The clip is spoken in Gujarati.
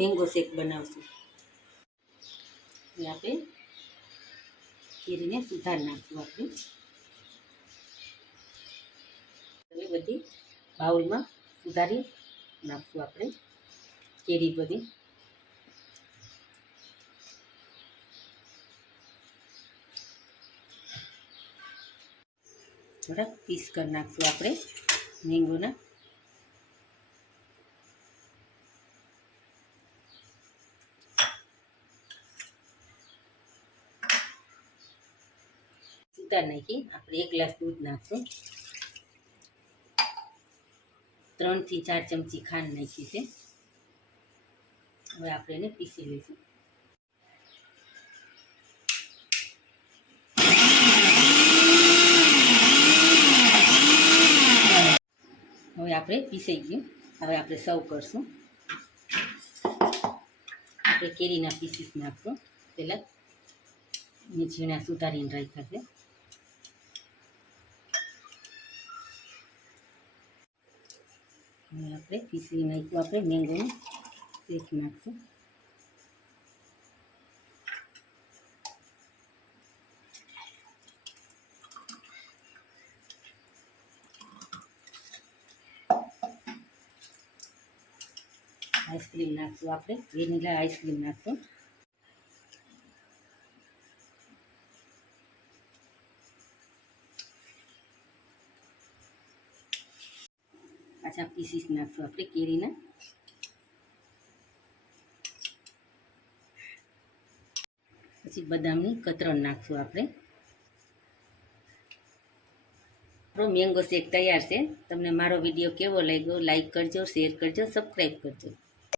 મેંગો શેક બનાવશું. એ આપણે કેરીને સુધારી નાખશું આપણે. હવે બધી બાઉલમાં સુધારી નાખશું આપણે કેરી બધી. થોડાક પીસ કરી નાખશું આપણે મેંગોના સુધાર નાખી. આપણે એક ગ્લાસ દૂધ નાખશું. ત્રણથી ચાર ચમચી ખાંડ નાખી છે. હવે આપણે એને પીસી લઈશું. હવે આપણે પીસાઈ ગયું. હવે આપણે સર્વ કરશું. આપણે કેરીના પીસીસ નાખશું. પહેલાં ને ઝીણા સુધારીને રાખ્યા છે. આપણે પીસી નાખ્યું આપણે મેંગોનું શેક નાખશું. આઈસ્ક્રીમ નાખશું આપણે. વેનીલા આઈસ્ક્રીમ નાખશું. પાછા પીસીસ નાખશું આપણે કેરીના. પછી બદામની કતરણ નાખશું આપણે. આપણો મેંગો શેક તૈયાર છે. તમને મારો વીડિયો કેવો લાગ્યો લાઈક કરજો શેર કરજો સબસ્ક્રાઈબ કરજો.